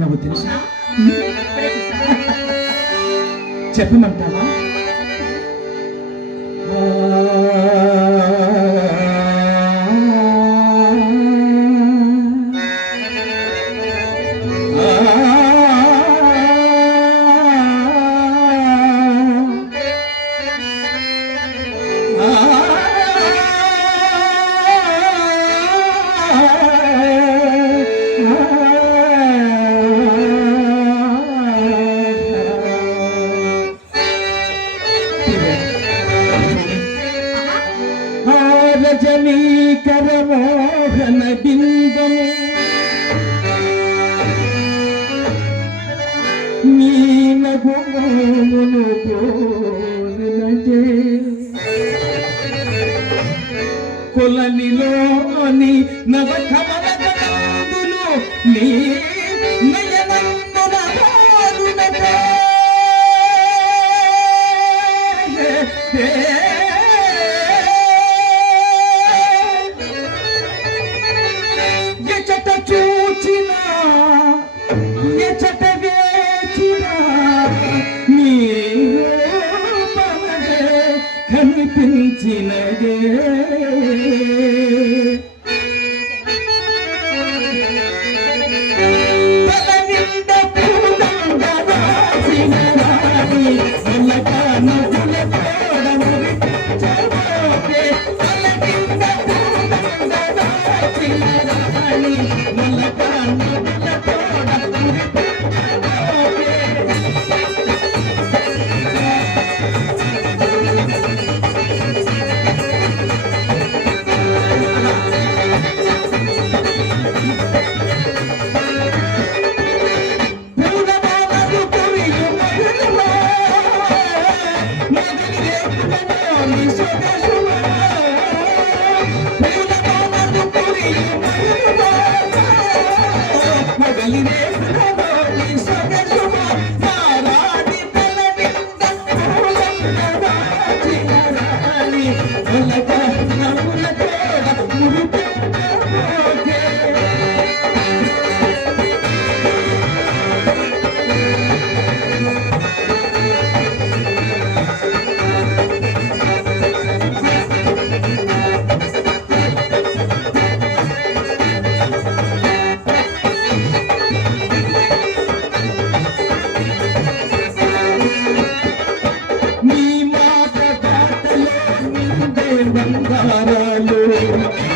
నాకు తెలుసు? చెప్పమంటా గుణమును పోలినటే కొలనిలో అని నవకమల నీ కనిపించినదే. karalı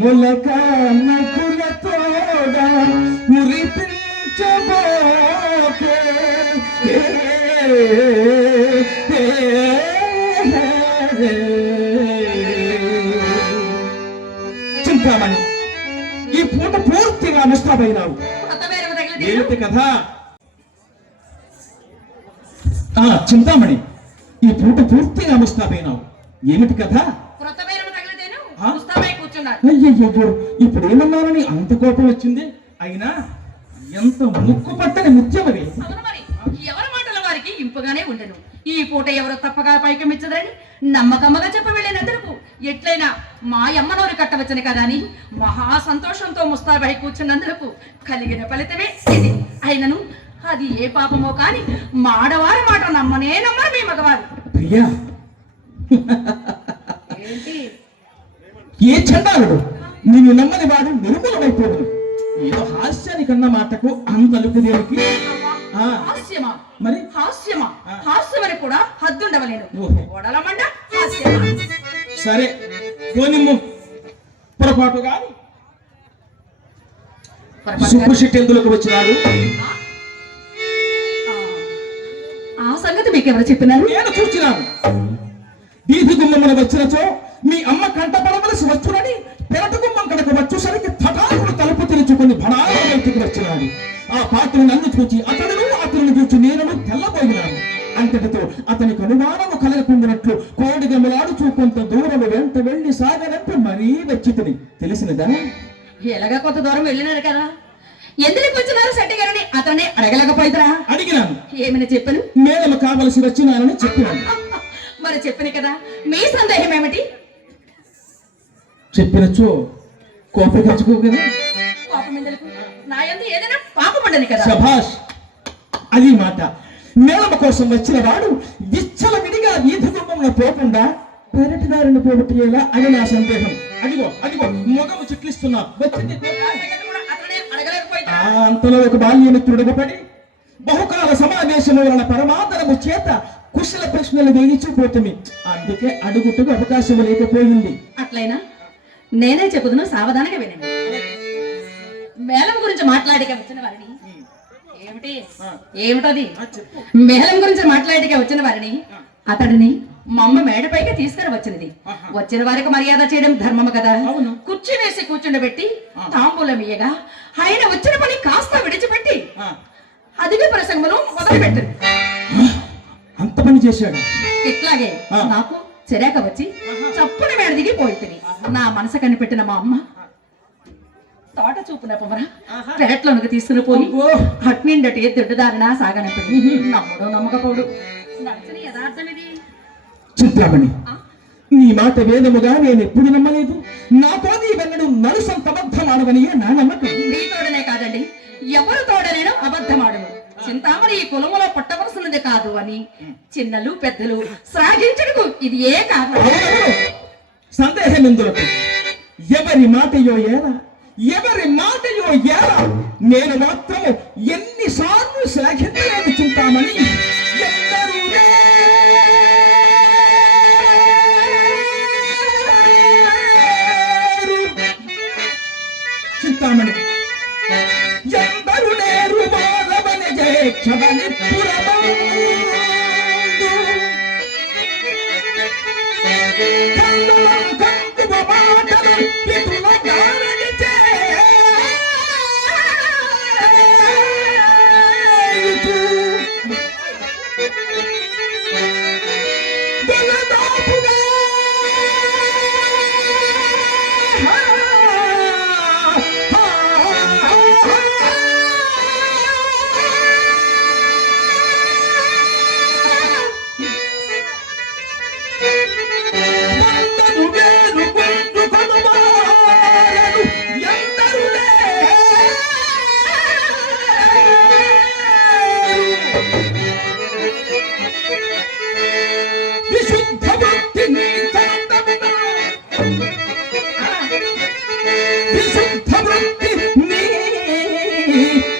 ములక నకులతోడ మురిపించబోకే చింతామణి ఈ పూట పూర్తిగా ముస్తాబైనావు కొత్త ఏమిటి కథ చింతామణి ఈ పూట పూర్తిగా ముస్తాబైనావు ఏమిటి కథ? అయ్యయ్యో ఇప్పుడు ఏమన్నానని అంత కోపం వచ్చింది? అయినా ఎంత ముక్కు పట్టని ముత్యమది ఎవరి మాటల వారికి ఇంపుగానే ఉండను. ఈ పూట ఎవరో తప్పగా పైకమిచ్చదని నమ్మకమ్మగా చెప్పి వెళ్ళినందుకు ఎట్లయినా మా అమ్మనోరు కట్టవచ్చని కదా అని మహా సంతోషంతో ముస్తాబై కూర్చున్నందుకు కలిగిన ఫలితమే ఇది. అయినను అది ఏ పాపమో కాని మాడవారి మాట నమ్మనే నమ్మరు మీ మగవారు. ప్రియా. ఏ చండాలుడు? నిన్ను నమ్మని వాడు నిర్మూలమైపోవును ఏదో హాస్యానికన్న మాటకు అంతలుకు హాస్యమా? మరి? హాస్యమా? ఆ. హాస్యమని కూడా హద్దుండవలేను. ఓహో. ఓడలమండ హాస్యమా? సరే పోనిమ్ము పొరపాటు కాదు. పొరపాటుగా- సుబ్బు శెట్టి ఎందులోకి వచ్చినాడు? ఆ. సంగతి మీకెవరు చెప్పినారు? నేను చూచినాను. వీధి గుమ్మమున వచ్చినచో మీ అమ్మ కంటపడవలసి వచ్చునని పెరటి గుమ్మం కనుక వచ్చేసరికి తటాకుడు తలుపు తెరుచుకుని బయటికి వచ్చినాడు ఆ పాత్రను నన్ను చూచి అతడును అతను చూచి నేను తెల్లబోయినాను. అంతటితో అతనికి అనుమానము కలగకుండినట్లు కోడిగమలాడుచూ కొంత దూరము వెంట వెళ్ళి సాగనంటే మరీ వచ్చితని. తెలిసినదా? ఎలాగా కొంత దూరం వెళ్ళినారు కదా? ఎందుకు వచ్చినారు శెట్టి గారిని? అతన్ని అడగలేకపోయిదరా అడిగినాను. ఏమని చెప్పను? మేడము కావలసి వచ్చినానని చెప్పినాను. మరి చెప్పను కదా మీ సందేహం ఏమిటి? చెప్పినచో కోపగించుకో కదా. పాపం ఎందుకు నా యందు ఏదైనా పాపం ఉండని కదా. శభాష్ అది మాట. మేళమ కోసం వచ్చిన వాడు విచ్చల విడిగా వీధి గుమ్మంలో పోకుండా పెరటిదారిని పోగొట్టేలా అని నా సందేహం. అదిగో అదిగో మొగము చిట్లిస్తున్నా. వచ్చింది. అంతలో ఒక బాల్యమిత్రుడుగపడి బహుకాల సమావేశము వలన పరమాదరము చేత కుశల ప్రశ్నలు వేయించిపోతుంది అందుకే అడుగుటకు అవకాశం లేకపోయింది. అట్లయినా నేనే చెప్పుదును సావధానంగా వినండి. మేళం గురించి మాట్లాడిక వచ్చిన వారిని ఏమిటి? ఏమిటది? మేళం గురించి మాట్లాడిక వచ్చిన వారిని అతడిని మా అమ్మ మేడపైకి తీసుకుని వచ్చినది. వచ్చిన వారికి మర్యాద చేయడం ధర్మము కదా. కుర్చీ వేసి కూర్చుండబెట్టి. తాంబూలం ఇయ్యగా ఆయన వచ్చిన పని కాస్త విడిచిపెట్టి అధిక ప్రసంగమును మొదలుపెట్టింది. అంత పని చేశాడు. ఇట్లాగే. నాకు చెరాక వచ్చి చప్పున మేడ దిగి పోయింది నా మనసు కనిపెట్టిన మా అమ్మ తోట చూపున పొమరా ఆహా. పెరట్లోనికి తీసుకుని పోయి. అట్నిండటి దిడ్డుదారిన సాగనంపది నమ్ముడు నమ్మకపోడు. నడిచిన యథార్థం ఇది. చింతామణి ఆ? నీ మాట వేదముగా నేను ఎప్పుడు నమ్మలేదు. నాతో నీ వెన్నడు నలుసంత అబద్ధమాడవని నా నమ్మకం. మీ తోడనే కాదండి. ఎవరు తోడనేను అబద్ధమాడును. చింతామణి ఈ కులములో పుట్టవలసినది కాదు అని చిన్నలు పెద్దలు సాగించడుకు ఇది ఏ కారణం అవునవును. సందేహం ఎందులకు? ఎవరి మాటయో ఏరా ఎవరి మాటయో ఏరా నేను మాత్రము ఎన్నిసార్లు శ్లాఘించలేదు చింతామణి. చింతామణి. ఎందరు সকালে পুরা বাবা Thank you.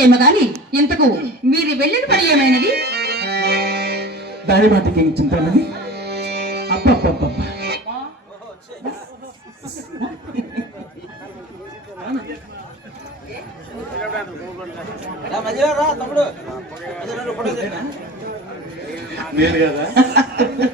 పొగడతలకేమో గాని ఇంతకు మీరు వెళ్ళిన పని ఏమైనది? దాని మాటకి ఏం చింతనది తమ్ముడు. కదా.